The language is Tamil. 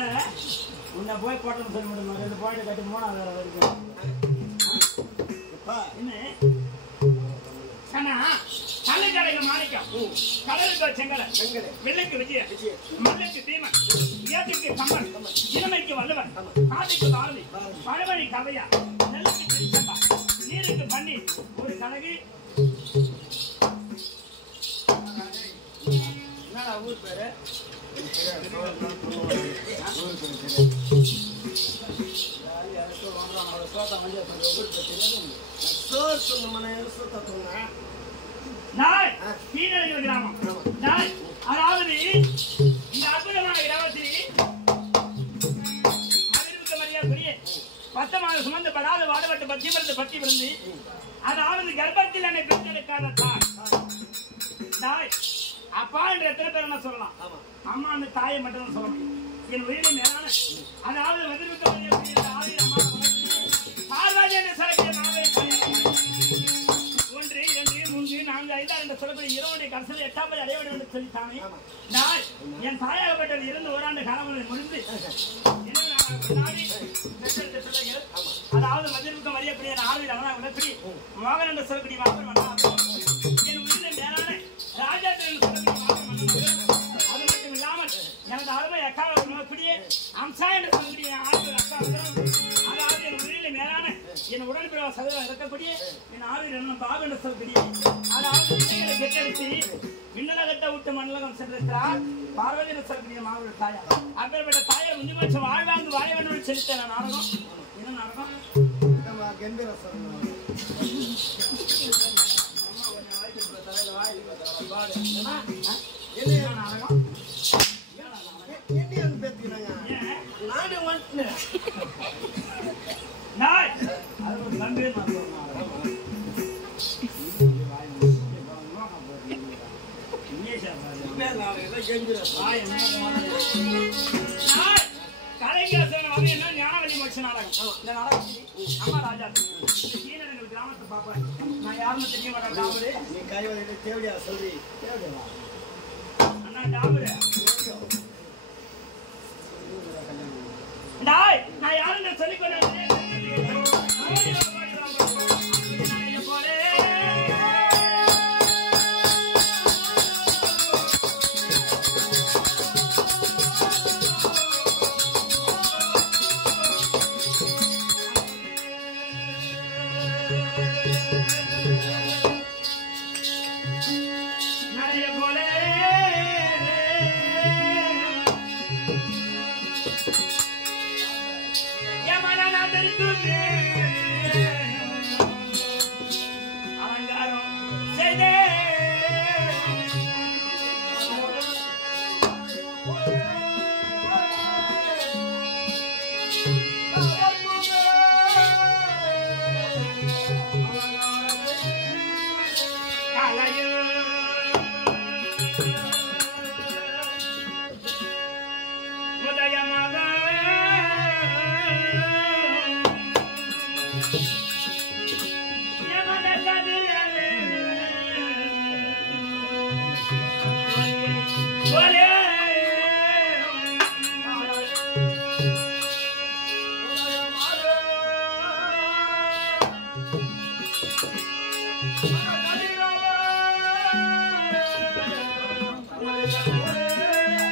ஏன் உன்னை போய் போட்டோன்னு சொல்ல முடியுமா? 2 பாயிண்ட் கட்டி 3ஆவது வேற வரைக்கும் என்ன கண்ணா? கலைக்கடைக்கு மாணிக்கம், கடலுக்கு செங்கலை, வெள்ளைக்கு விஜயம், மல்லைக்கு தீமன், ஏற்றுக்கு கம்பன், இளமைக்கு வள்ளுவன், காதிக்கு பாரதி, பழமணி கவையா, நெல்லுக்கு திருச்சம்பா, நீருக்கு பண்ணி ஒரு கலகி. என்னடா ஊர் பேரு? கிராமம். அதாவது இந்த அற்புதமான கிராமத்தில் மகிழ்வுக்கு மரியாதைக்குரிய 10 மாதம் சுமந்து படாத வாடப்பட்டு பத்தி விழுந்து அதாவது கர்ப்பத்தில் என்னை பெற்றெடுக்காத தாய் அப்பா என்று எத்தனை பேர் என்ன சொல்லலாம்? அம்மா அந்த தாயை மட்டும் சொல்ல முடியும். என் உயிரை மேலான அதாவது மகிழ்வுக்கு மரியாதைக்குரிய ஆதி அம்மா பார்வாஜி என்ற சரக்கிய நாவே 1 2 3 4 5 என்ற சொல்லப்படி இரவுடைய கடைசியில் 8ஆம் படி அடைய வேண்டும் என்று சொல்லித்தானே. நான் என் தாயாகப்பட்டது இருந்து 1 ஆண்டு காலங்களை முடிந்து அதாவது மதிர்வுக்கு மரியாதைக்குரிய ஆதி ரமணா விளப்படி மோகன் என்ற சொல்லப்படி வாசல் என் உயிரை மேலான ராஜா அது மட்டும் இல்லாமல் எனது அருமை அக்காவுடைய அம்சா என்று சொல்லக்கூடிய ஆறு அக்கா அதாவது என் உயிரில மேலான என் உடன்பிறவ சகோதரர் இருக்கக்கூடிய என் ஆறு பாபு என்று சொல்லக்கூடிய அதாவது பிள்ளைகளை பெற்றெடுத்து விண்ணலகத்தை விட்டு மண்டலகம் சென்றிருக்கிறார் பார்வதி என்று சொல்லக்கூடிய மாவட்ட தாயா. அப்பேற்பட்ட தாயை முந்திபட்சம் வாழ்வாங்கு வாழ வேண்டும் செலுத்த நாடகம். என்ன நாடகம்? ஞானவழி மோட்ச நாடகம். இந்த நாடகத்தில் அம்மா ராஜா கிராமத்தை பார்ப்பேன். நான் யாருன்னு தெரிய மாட்டேன். நீ கைவதை தேவையா சொல்லி அண்ணா டாபுரு நான் யாருன்னு சொல்லிக்கொண்டேன். Thank you.